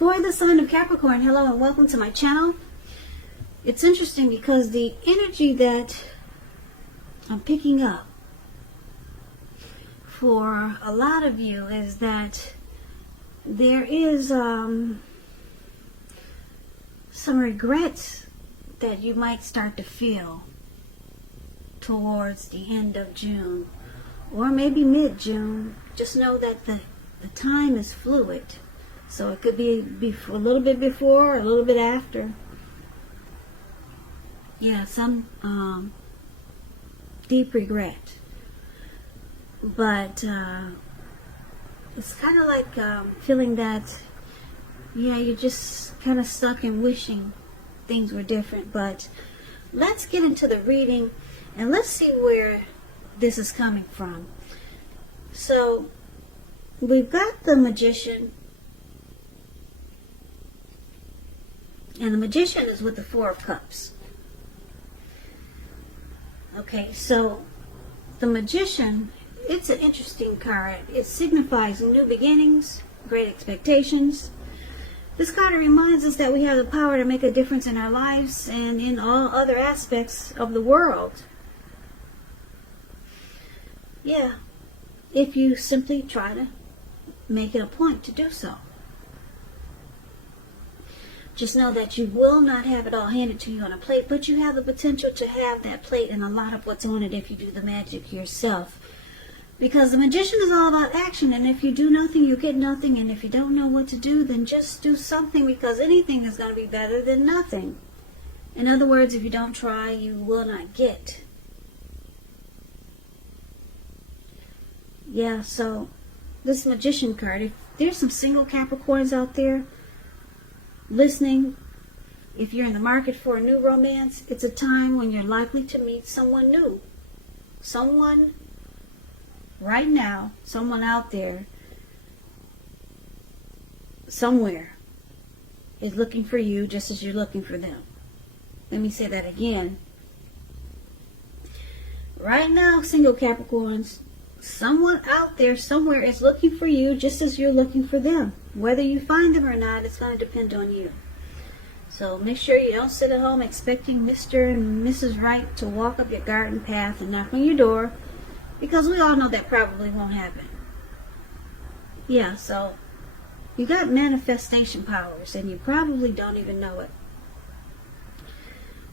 For the sign of Capricorn, hello and welcome to my channel. It's interesting because the energy that I'm picking up for a lot of you is that there is some regrets that you might start to feel towards the end of June or maybe mid-June. Just know that the time is fluid, so it could be a little bit before, a little bit after. Yeah, some deep regret, but it's kind of like feeling that, yeah, you're just kind of stuck in wishing things were different. But let's get into the reading and let's see where this is coming from. So we've got the Magician, and the Magician is with the Four of Cups. Okay, so the Magician, it's an interesting card. It signifies new beginnings, great expectations. This card reminds us that we have the power to make a difference in our lives and in all other aspects of the world. Yeah, if you simply try to make it a point to do so. Just know that you will not have it all handed to you on a plate, but you have the potential to have that plate and a lot of what's on it if you do the magic yourself. Because the Magician is all about action, and if you do nothing, you get nothing, and if you don't know what to do, then just do something, because anything is going to be better than nothing. In other words, if you don't try, you will not get. Yeah, so this Magician card, if there's some single Capricorns out there listening, if you're in the market for a new romance, it's a time when you're likely to meet someone new. Someone right now, someone out there, somewhere, is looking for you just as you're looking for them. Let me say that again. Right now, single Capricorns, someone out there somewhere is looking for you just as you're looking for them. Whether you find them or not, it's going to depend on you. So make sure you don't sit at home expecting Mr. and Mrs. Right to walk up your garden path and knock on your door, because we all know that probably won't happen. Yeah, so you got manifestation powers and you probably don't even know it.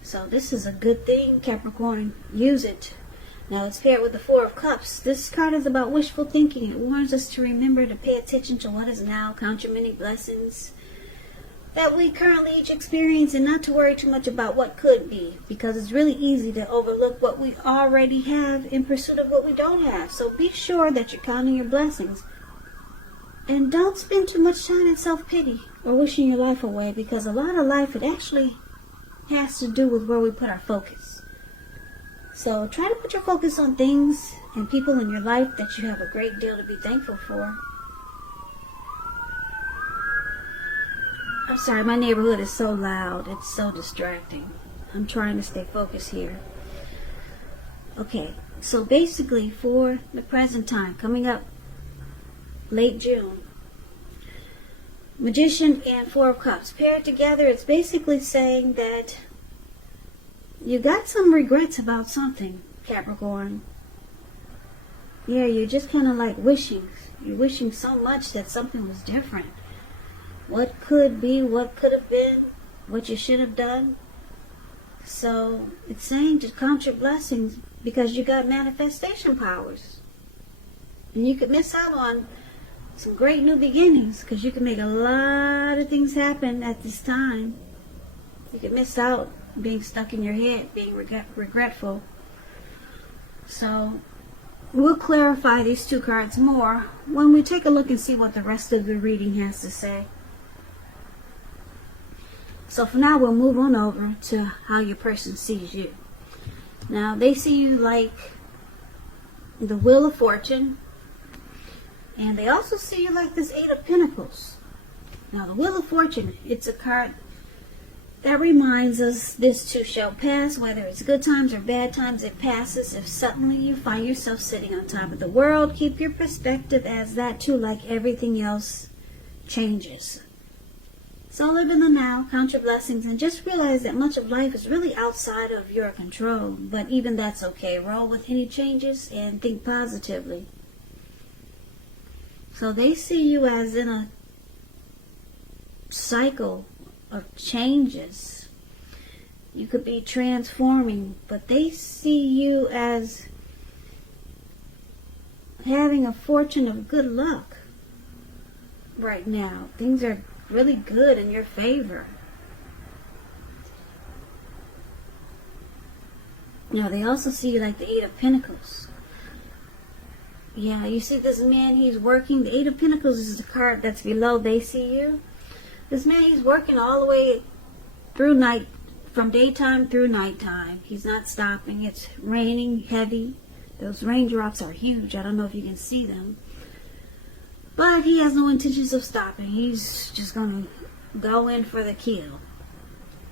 So this is a good thing, Capricorn. Use it. Now it's paired with the Four of Cups. This card is about wishful thinking. It warns us to remember to pay attention to what is now, count your many blessings that we currently each experience, and not to worry too much about what could be, because it's really easy to overlook what we already have in pursuit of what we don't have. So be sure that you're counting your blessings. And don't spend too much time in self-pity or wishing your life away, because a lot of life, it actually has to do with where we put our focus. So try to put your focus on things and people in your life that you have a great deal to be thankful for. I'm sorry, my neighborhood is so loud. It's so distracting. I'm trying to stay focused here. Okay, so basically for the present time, coming up late June, Magician and Four of Cups paired together, it's basically saying that you got some regrets about something, Capricorn. Yeah, you're just kind of like wishing. You're wishing so much that something was different. What could be, what could have been, what you should have done. So it's saying to count your blessings, because you got manifestation powers. And you could miss out on some great new beginnings, because you can make a lot of things happen at this time. You could miss out being stuck in your head, being regretful. So we'll clarify these two cards more when we take a look and see what the rest of the reading has to say. So for now, we'll move on over to how your person sees you. Now, they see you like the Wheel of Fortune, and they also see you like this Eight of Pentacles. Now, the Wheel of Fortune, it's a card that reminds us this too shall pass. Whether it's good times or bad times, it passes. If suddenly you find yourself sitting on top of the world, keep your perspective as that too, like everything else, changes. So live in the now, count your blessings, and just realize that much of life is really outside of your control. But even that's okay. Roll with any changes and think positively. So they see you as in a cycle of changes. You could be transforming, but they see you as having a fortune of good luck right now. Things are really good in your favor. Now they also see you like the Eight of Pentacles. Yeah, you see this man, he's working. The Eight of Pentacles is the card that's below they see you. This man, he's working all the way through night, from daytime through nighttime. He's not stopping. It's raining heavy. Those raindrops are huge. I don't know if you can see them. But he has no intentions of stopping. He's just going to go in for the kill.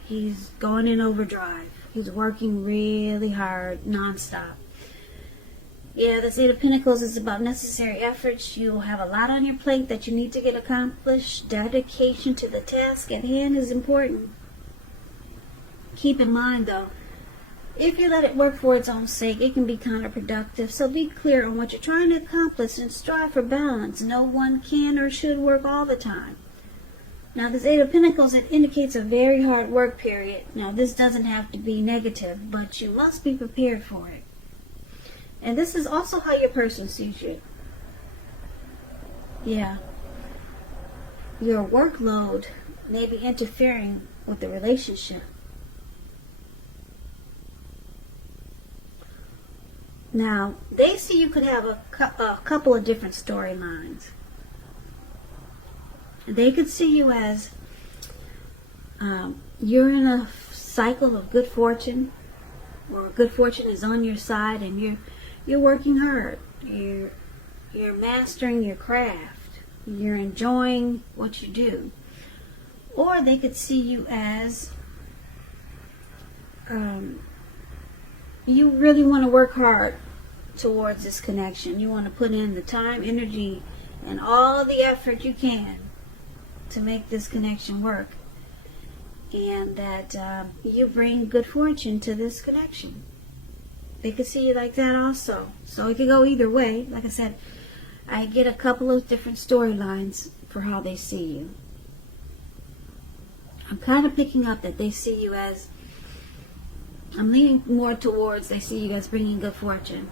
He's going in overdrive. He's working really hard, nonstop. Yeah, this Eight of Pentacles is about necessary efforts. You'll have a lot on your plate that you need to get accomplished. Dedication to the task at hand is important. Keep in mind, though, if you let it work for its own sake, it can be counterproductive. So be clear on what you're trying to accomplish and strive for balance. No one can or should work all the time. Now, this Eight of Pentacles, it indicates a very hard work period. Now, this doesn't have to be negative, but you must be prepared for it. And this is also how your person sees you. Yeah. Your workload may be interfering with the relationship. Now, they see you could have a couple of different storylines. They could see you as you're in a cycle of good fortune, or good fortune is on your side, and you're working hard. You're mastering your craft. You're enjoying what you do. Or they could see you as you really want to work hard towards this connection. You want to put in the time, energy, and all the effort you can to make this connection work. And that you bring good fortune to this connection. They could see you like that also. So it could go either way. Like I said, I get a couple of different storylines for how they see you. I'm kind of picking up that they see you as, I'm leaning more towards they see you as bringing good fortune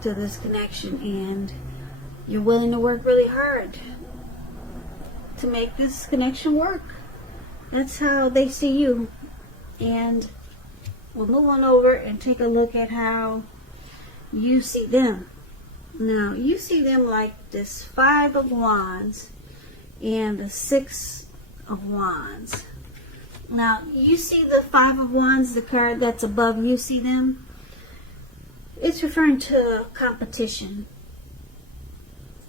to this connection, and you're willing to work really hard to make this connection work. That's how they see you. And we'll move on over and take a look at how you see them. Now, you see them like this Five of Wands and the Six of Wands. Now, you see the Five of Wands, the card that's above, you see them? It's referring to competition.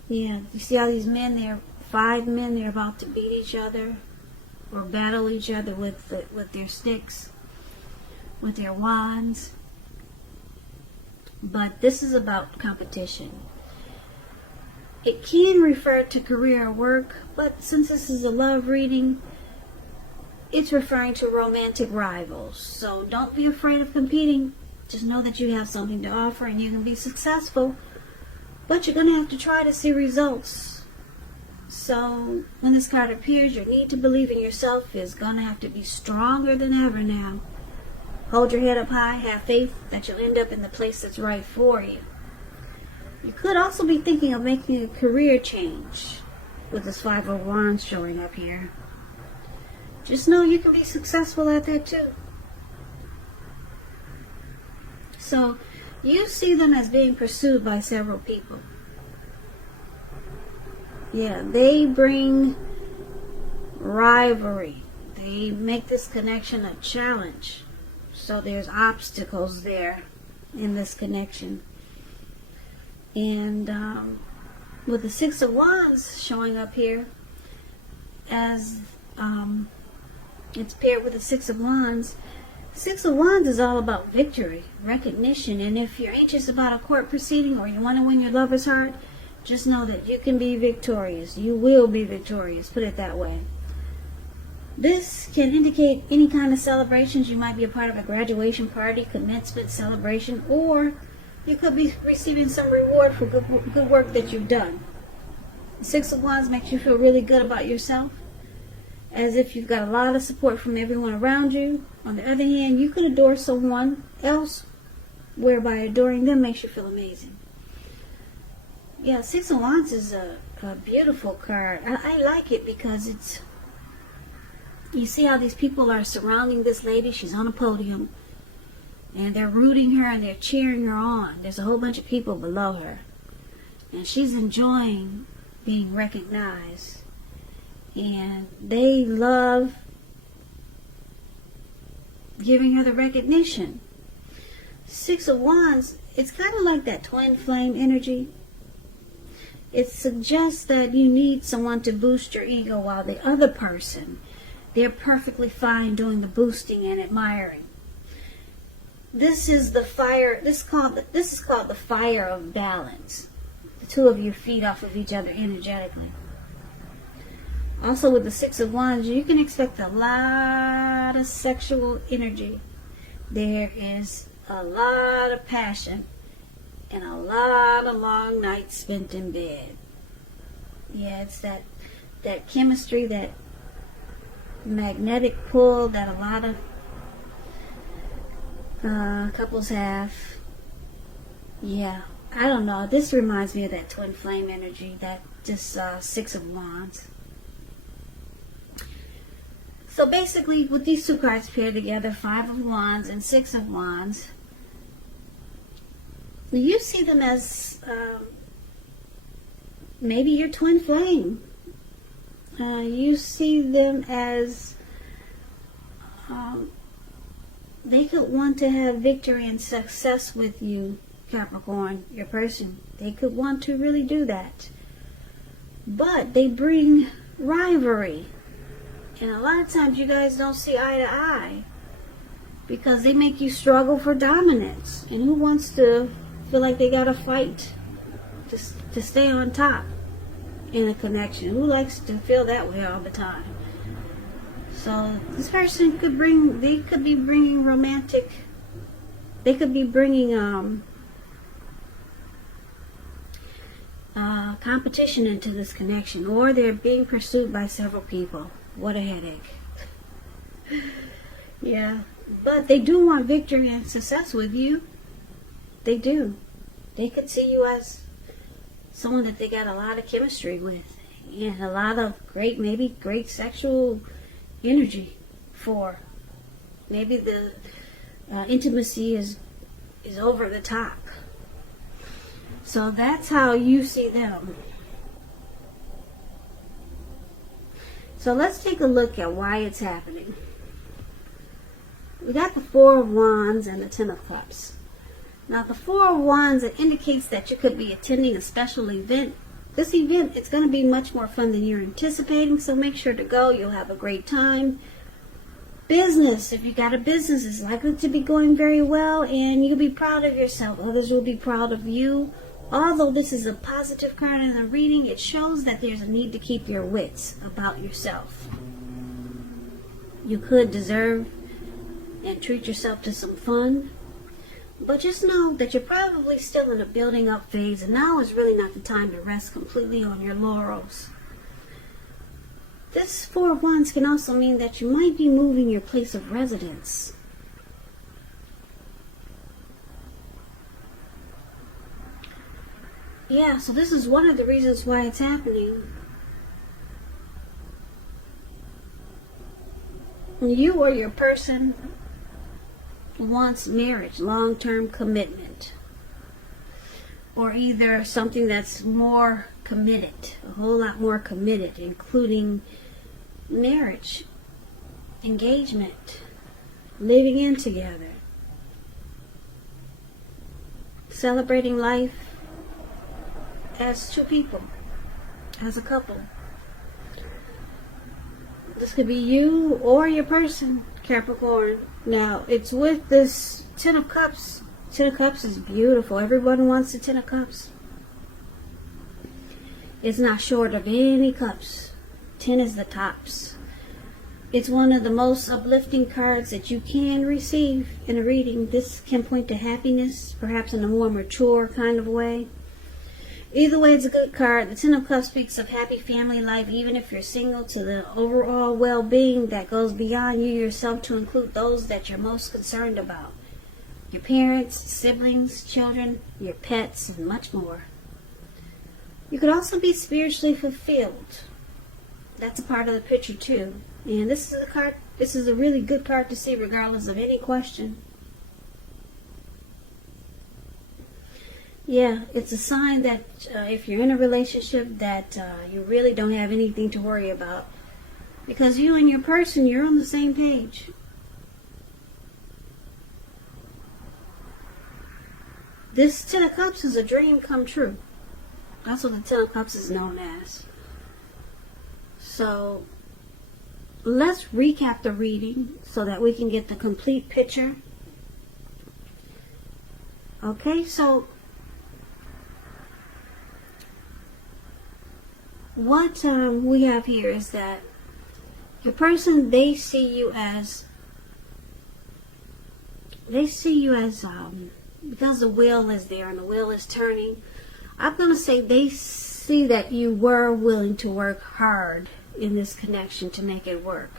Yeah, you see all these men there, 5 men, they're about to beat each other or battle each other with their sticks, with their wands. But this is about competition. It can refer to career or work, but since this is a love reading, it's referring to romantic rivals. So don't be afraid of competing. Just know that you have something to offer and you can be successful. But you're going to have to try to see results. So when this card appears, your need to believe in yourself is going to have to be stronger than ever now. Hold your head up high. Have faith that you'll end up in the place that's right for you. You could also be thinking of making a career change with this Five of Wands showing up here. Just know you can be successful at that too. So you see them as being pursued by several people. Yeah, they bring rivalry. They make this connection a challenge. So there's obstacles there in this connection. And with the Six of Wands showing up here, as it's paired with the Six of Wands. Six of Wands is all about victory, recognition, and if you're anxious about a court proceeding or you want to win your lover's heart, just know that you can be victorious. You will be victorious, put it that way. This can indicate any kind of celebrations. You might be a part of a graduation party, commencement celebration, or you could be receiving some reward for good work that you've done. The Six of Wands makes you feel really good about yourself, as if you've got a lot of support from everyone around you. On the other hand, you could adore someone else, whereby adoring them makes you feel amazing. Yeah, Six of Wands is a beautiful card. I like it because it's, you see how these people are surrounding this lady. She's on a podium, and they're rooting her and they're cheering her on. There's a whole bunch of people below her, and she's enjoying being recognized, and they love giving her the recognition. Six of Wands, it's kind of like that twin flame energy. It suggests that you need someone to boost your ego, while the other person, they're perfectly fine doing the boosting and admiring. This is the fire. This is called the fire of balance. The two of you feed off of each other energetically. Also, with the Six of Wands, you can expect a lot of sexual energy. There is a lot of passion and a lot of long nights spent in bed. Yeah, it's that chemistry, that magnetic pull that a lot of couples have. Yeah, I don't know. This reminds me of that twin flame energy, that just Six of Wands. So basically, with these two cards paired together, Five of Wands and Six of Wands, you see them as maybe your twin flame. You see them as they could want to have victory and success with you, Capricorn, your person. They could want to really do that. But they bring rivalry. And a lot of times you guys don't see eye to eye, because they make you struggle for dominance. And who wants to feel like they gotta fight to stay on top in a connection? Who likes to feel that way all the time? So this person could bring, they could be bringing romantic, they could be bringing competition into this connection, or they're being pursued by several people. What a headache. Yeah, but they do want victory and success with you. They do. They could see you as someone that they got a lot of chemistry with, and a lot of maybe great sexual energy for. Maybe the intimacy is over the top. So that's how you see them. So let's take a look at why it's happening. We got the Four of Wands and the Ten of Cups. Now the Four of Wands, it indicates that you could be attending a special event. This event, it's going to be much more fun than you're anticipating, so make sure to go. You'll have a great time. Business, if you got a business, it's likely to be going very well, and you'll be proud of yourself. Others will be proud of you. Although this is a positive card in the reading, it shows that there's a need to keep your wits about yourself. You could deserve and treat yourself to some fun, but just know that you're probably still in a building up phase, and now is really not the time to rest completely on your laurels. This Four of Wands can also mean that you might be moving your place of residence. Yeah, so this is one of the reasons why it's happening. You or your person wants marriage, long-term commitment, or either something that's more committed, a whole lot more committed, including marriage, engagement, living in together, celebrating life as two people, as a couple. This could be you or your person, Capricorn. Now, it's with this Ten of Cups. Ten of Cups is beautiful. Everyone wants the Ten of Cups. It's not short of any cups. 10 is the tops. It's one of the most uplifting cards that you can receive in a reading. This can point to happiness, perhaps in a more mature kind of way. Either way, it's a good card. The Ten of Cups speaks of happy family life, even if you're single, to the overall well-being that goes beyond you yourself to include those that you're most concerned about. Your parents, siblings, children, your pets, and much more. You could also be spiritually fulfilled. That's a part of the picture too. And this is a card. This is a really good card to see, regardless of any question. Yeah, it's a sign that if you're in a relationship, that you really don't have anything to worry about, because you and your person, you're on the same page. This Ten of Cups is a dream come true. That's what the Ten of Cups is known as. So let's recap the reading so that we can get the complete picture. Okay, so what we have here is that your person, they see you as because the wheel is there and the wheel is turning, I'm going to say they see that you were willing to work hard in this connection to make it work.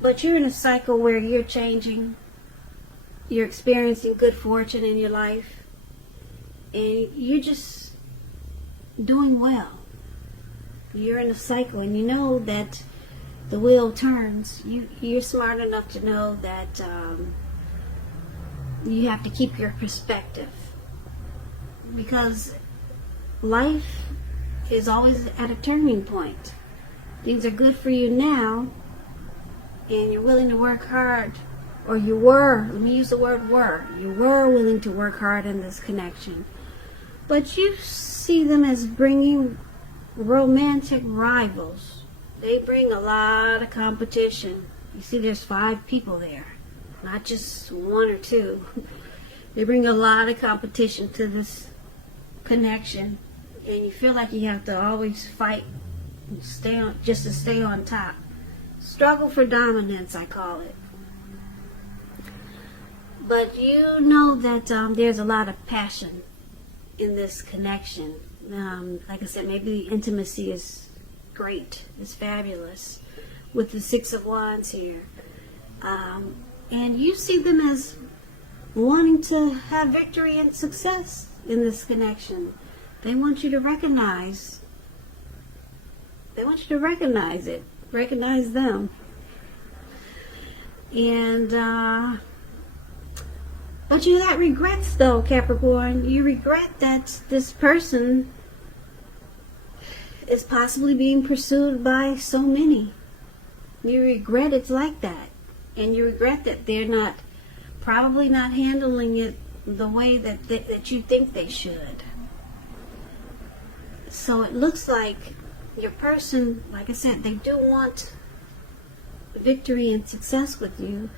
But you're in a cycle where you're changing, you're experiencing good fortune in your life, and you're just doing well. You're in a cycle, and you know that the wheel turns. You're smart enough to know that you have to keep your perspective, because life is always at a turning point. Things are good for you now, and you're willing to work hard, or you were, let me use the word were, you were willing to work hard in this connection. But you see them as bringing romantic rivals. They bring a lot of competition. You see there's 5 people there, not just 1 or 2. They bring a lot of competition to this connection, and you feel like you have to always fight and stay on, just to stay on top. Struggle for dominance, I call it. But you know that there's a lot of passion in this connection. Like I said, maybe the intimacy is great, it's fabulous, with the 6 of Wands here. And you see them as wanting to have victory and success in this connection. They want you to recognize. They want you to recognize it. Recognize them. And, but you got regrets though, Capricorn. You regret that this person is possibly being pursued by so many. You regret it's like that. And you regret that they're probably not handling it the way that you think they should. So it looks like your person, like I said, they do want victory and success with you.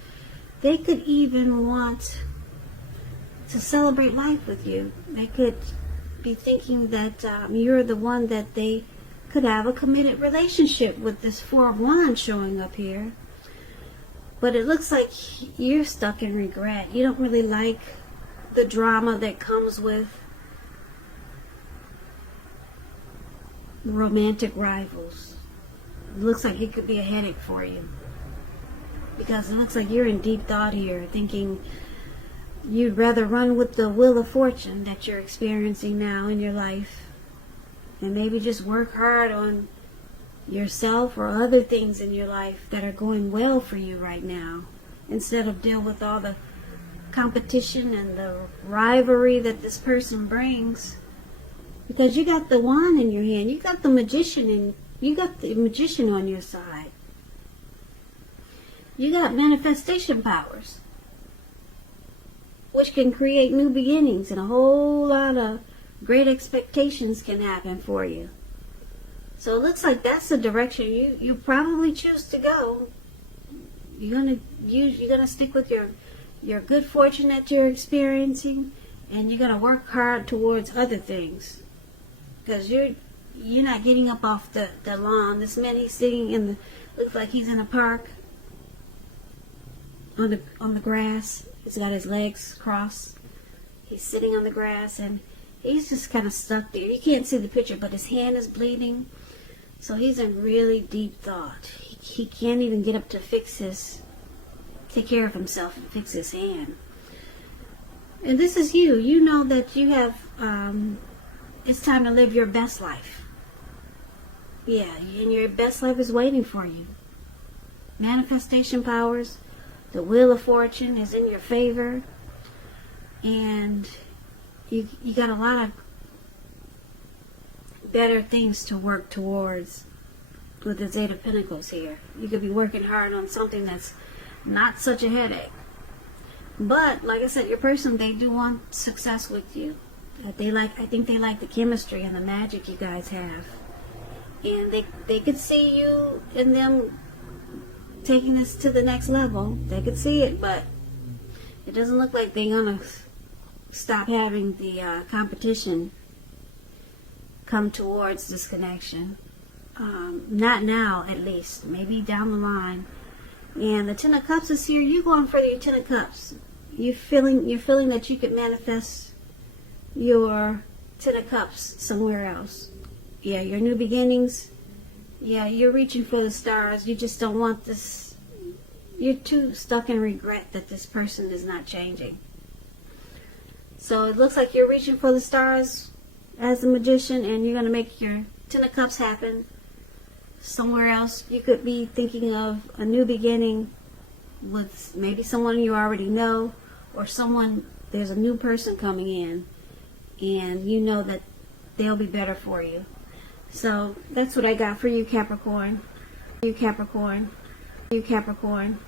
They could even want to celebrate life with you. They could be thinking that you're the one that they could have a committed relationship with, this 4 of Wands showing up here. But it looks like you're stuck in regret. You don't really like the drama that comes with romantic rivals. It looks like it could be a headache for you, because it looks like you're in deep thought here, thinking you'd rather run with the wheel of fortune that you're experiencing now in your life, and maybe just work hard on yourself or other things in your life that are going well for you right now, instead of deal with all the competition and the rivalry that this person brings. Because you got the wand in your hand, you got the magician, and you got the magician on your side. You got manifestation powers, which can create new beginnings, and a whole lot of great expectations can happen for you. So it looks like that's the direction you probably choose to go. You're gonna stick with your good fortune that you're experiencing, and you're gonna work hard towards other things, because you're not getting up off the lawn. This man, he's sitting in the, looks like he's in a park on the grass. He's got his legs crossed. He's sitting on the grass and he's just kind of stuck there. You can't see the picture, but his hand is bleeding. So he's in really deep thought. He can't even get up to take care of himself and fix his hand. And this is you. You know that you have, it's time to live your best life. Yeah, and your best life is waiting for you. Manifestation powers, the wheel of fortune is in your favor. And you got a lot of better things to work towards with the Eight of Pentacles here. You could be working hard on something that's not such a headache. But like I said, your person, they do want success with you. I think they like the chemistry and the magic you guys have. And they could see you and them taking this to the next level. They could see it, but it doesn't look like they're gonna stop having the competition come towards this connection. Not now, at least. Maybe down the line. And the Ten of Cups is here. You're going for your Ten of Cups. You're feeling that you could manifest your Ten of Cups somewhere else. Yeah, your new beginnings. Yeah, you're reaching for the stars. You just don't want this. You're too stuck in regret that this person is not changing. So it looks like you're reaching for the stars as a magician, and you're going to make your Ten of Cups happen somewhere else. You could be thinking of a new beginning with maybe someone you already know, or there's a new person coming in, and you know that they'll be better for you. So that's what I got for you, Capricorn. You Capricorn. You Capricorn.